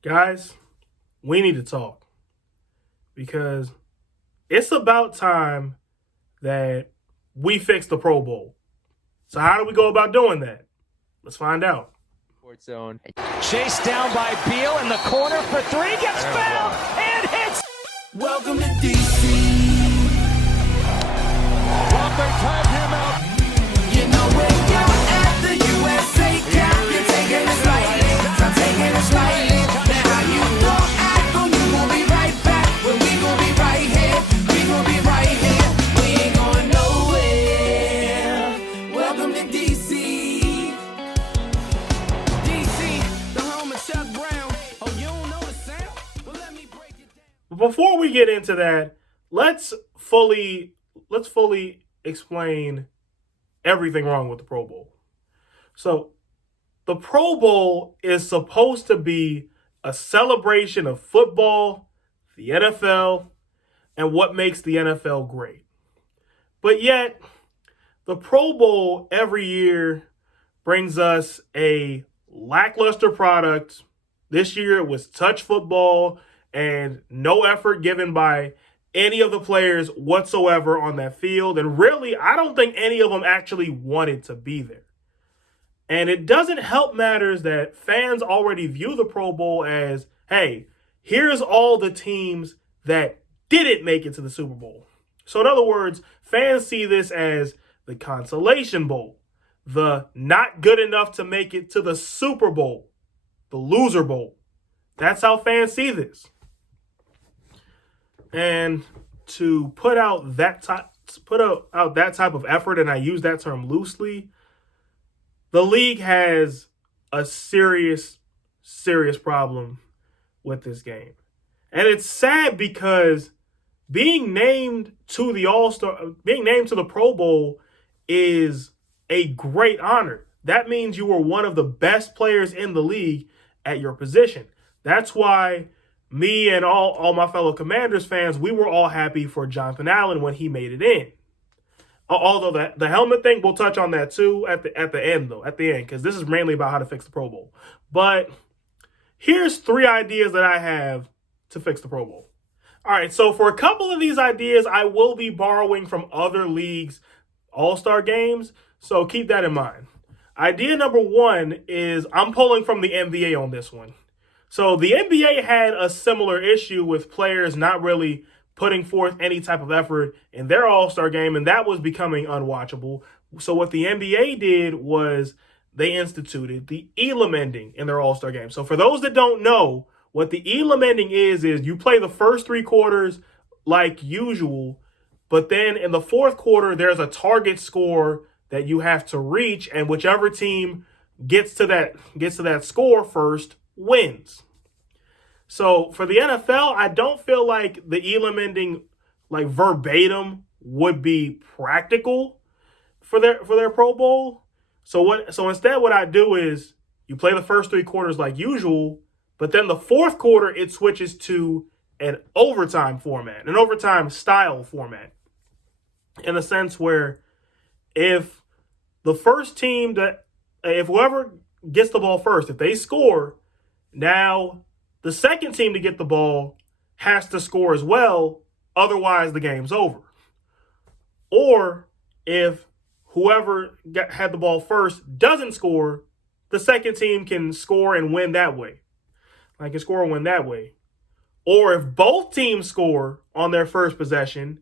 Guys, we need to talk because it's about time that we fix the Pro Bowl. So, how do we go about doing that? Let's find out. Sports Zone. Chased down by Beal in the corner for three, gets fouled and hits. Welcome to DC. Walker tied him out. You know where you're at, the USA cap. You're taking it slightly, I'm taking it slightly. Now how you gon' act on you gon' be right back. Well, we gon' be right here, we gon' be right here. We ain't going nowhere. Welcome to DC. DC, the home of Chuck Brown. Oh, you don't know the sound? Well, let me break it down. Before we get into that, let's fully explain everything wrong with the Pro Bowl. So, the Pro Bowl is supposed to be a celebration of football, the NFL, and what makes the NFL great. But yet, the Pro Bowl every year brings us a lackluster product. This year it was touch football and no effort given by any of the players whatsoever on that field. And really, I don't think any of them actually wanted to be there. And it doesn't help matters that fans already view the Pro Bowl as, hey, here's all the teams that didn't make it to the Super Bowl. So in other words, fans see this as the consolation bowl, the not good enough to make it to the Super Bowl, the loser bowl. That's how fans see this. And to put out that type of effort, and I use that term loosely, the league has a serious problem with this game. And it's sad because being named to the Pro Bowl is a great honor. That means you were one of the best players in the league at your position. That's why me and all my fellow Commanders fans, we were all happy for Jonathan Allen when he made it in. Although the helmet thing, we'll touch on that too at the end, because this is mainly about how to fix the Pro Bowl. But here's 3 ideas that I have to fix the Pro Bowl. All right, so for a couple of these ideas, I will be borrowing from other leagues' all-star games, so keep that in mind. Idea number 1 is I'm pulling from the NBA on this one. So the NBA had a similar issue with players not really putting forth any type of effort in their all-star game, and that was becoming unwatchable. So what the NBA did was they instituted the Elam ending in their all-star game. So for those that don't know, what the Elam ending is you play the first 3 quarters like usual, but then in the 4th quarter, there's a target score that you have to reach, and whichever team gets to that score first wins. So for the NFL, I don't feel like the Elam ending, like verbatim, would be practical for their Pro Bowl. So instead, what I do is you play the first 3 quarters like usual, but then the 4th quarter it switches to an overtime format, an overtime style format, in a sense where if whoever gets the ball first, if they score, now the second team to get the ball has to score as well, otherwise the game's over. Or if whoever had the ball first doesn't score, the second team can score and win that way. Or if both teams score on their first possession,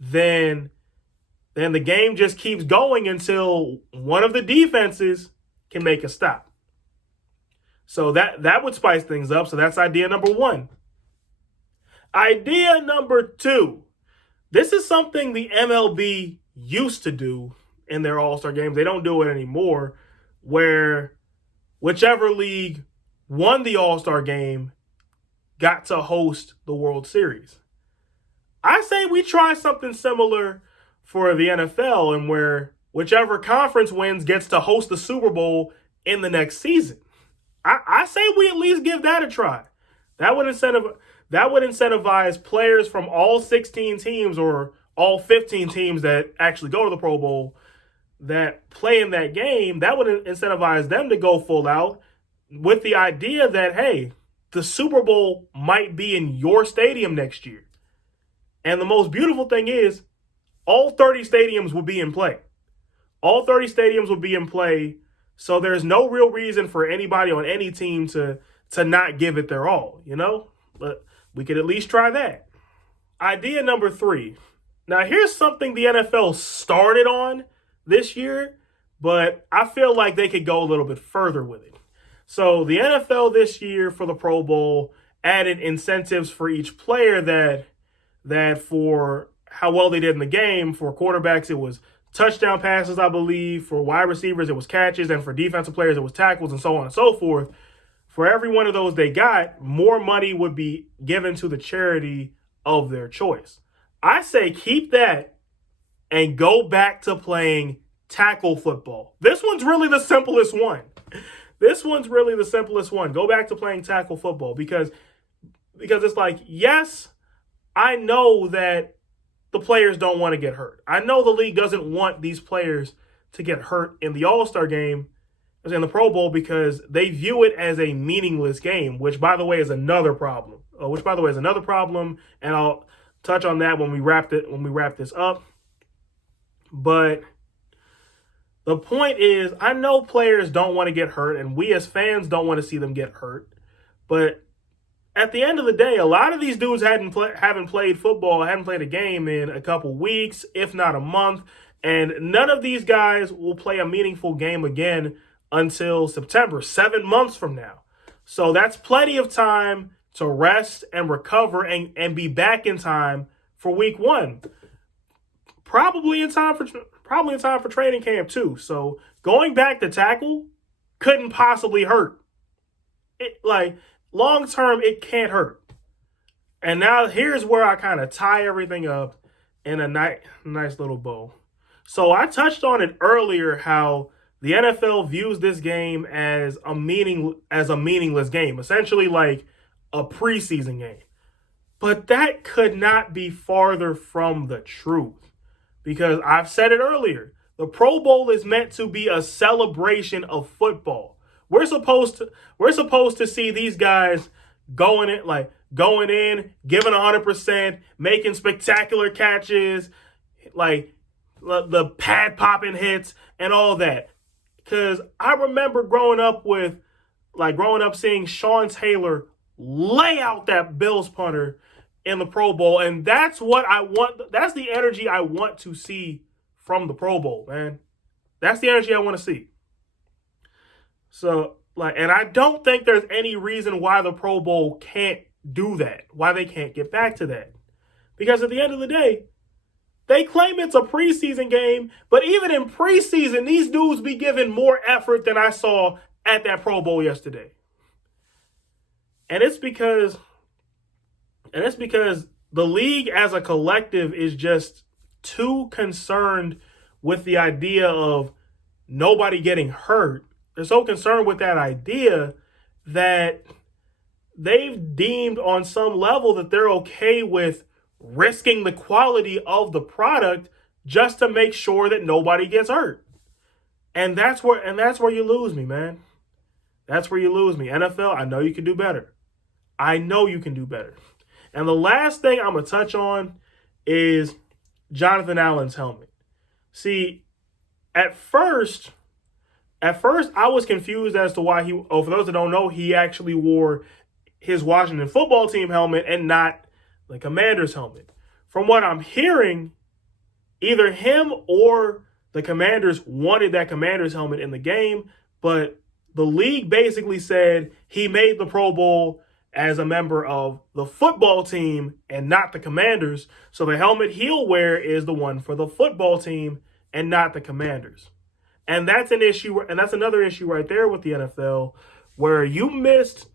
then the game just keeps going until one of the defenses can make a stop. So that would spice things up. So that's idea number 1. Idea number 2. This is something the MLB used to do in their all-star games. They don't do it anymore, where whichever league won the all-star game got to host the World Series. I say we try something similar for the NFL, and where whichever conference wins gets to host the Super Bowl in the next season. I say we at least give that a try. That would incentivize players from all 16 teams or all 15 teams that actually go to the Pro Bowl that play in that game. That would incentivize them to go full out with the idea that, hey, the Super Bowl might be in your stadium next year. And the most beautiful thing is all 30 stadiums will be in play. All 30 stadiums will be in play. So there's no real reason for anybody on any team to not give it their all, you know? But we could at least try that. Idea number 3. Now, here's something the NFL started on this year, but I feel like they could go a little bit further with it. So the NFL this year for the Pro Bowl added incentives for each player that for how well they did in the game. For quarterbacks, it was touchdown passes, I believe. For wide receivers, it was catches. And for defensive players, it was tackles and so on and so forth. For every one of those they got, more money would be given to the charity of their choice. I say keep that and go back to playing tackle football. This one's really the simplest one. Go back to playing tackle football because it's like, yes, I know that the players don't want to get hurt. I know the league doesn't want these players to get hurt in the All-Star game, in the Pro Bowl, because they view it as a meaningless game, which, by the way, is another problem. And I'll touch on that when we wrap this up. But the point is, I know players don't want to get hurt, and we as fans don't want to see them get hurt. But at the end of the day, a lot of these dudes haven't played a game in a couple weeks, if not a month. And none of these guys will play a meaningful game again until September, 7 months from now. So that's plenty of time to rest and recover and be back in time for week 1. Probably in time for training camp too. So going back to tackle couldn't possibly hurt. Long term, it can't hurt. And now here's where I kind of tie everything up in a nice little bow. So I touched on it earlier how the NFL views this game as a meaningless game, essentially like a preseason game. But that could not be farther from the truth. Because I've said it earlier, the Pro Bowl is meant to be a celebration of football. We're supposed to see these guys going in, giving 100%, making spectacular catches, like the pad popping hits and all that. Because I remember growing up seeing Sean Taylor lay out that Bills punter in the Pro Bowl, and that's what I want. That's the energy I want to see from the Pro Bowl, man. That's the energy I want to see. So, and I don't think there's any reason why the Pro Bowl can't do that, why they can't get back to that. Because at the end of the day, they claim it's a preseason game, but even in preseason, these dudes be giving more effort than I saw at that Pro Bowl yesterday. And it's because the league as a collective is just too concerned with the idea of nobody getting hurt. They're so concerned with that idea that they've deemed on some level that they're okay with risking the quality of the product just to make sure that nobody gets hurt. And that's where you lose me, man. That's where you lose me. NFL, I know you can do better. And the last thing I'm going to touch on is Jonathan Allen's helmet. See, at first I was confused as to why for those that don't know, he actually wore his Washington football team helmet and not the Commanders helmet. From what I'm hearing, either him or the Commanders wanted that Commanders helmet in the game, but the league basically said he made the Pro Bowl as a member of the football team and not the Commanders. So the helmet he'll wear is the one for the football team and not the Commanders. And that's an issue, and that's another issue right there with the NFL, where you missed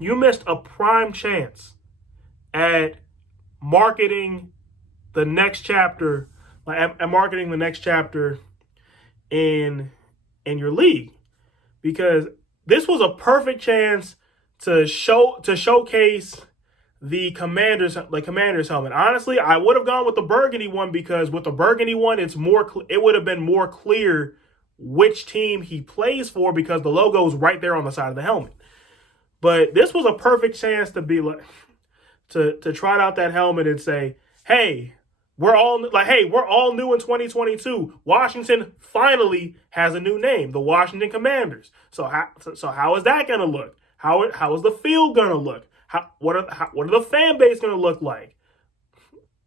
a prime chance at marketing the next chapter, in your league, because this was a perfect chance to showcase the Commanders helmet. Honestly, I would have gone with the burgundy one, because with the burgundy one, it would have been more clear which team he plays for, because the logo is right there on the side of the helmet. But this was a perfect chance to be like, to trot out that helmet and say, hey, we're all new in 2022. Washington finally has a new name, the Washington Commanders. So how is that going to look? How is the field going to look? What are the fan base going to look like?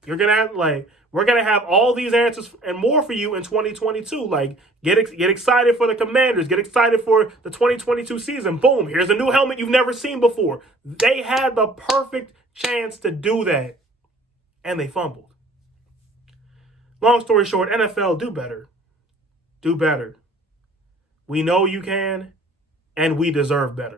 We're gonna have all these answers and more for you in 2022. Like, get excited for the Commanders. Get excited for the 2022 season. Boom! Here's a new helmet you've never seen before. They had the perfect chance to do that, and they fumbled. Long story short, NFL, do better. Do better. We know you can, and we deserve better.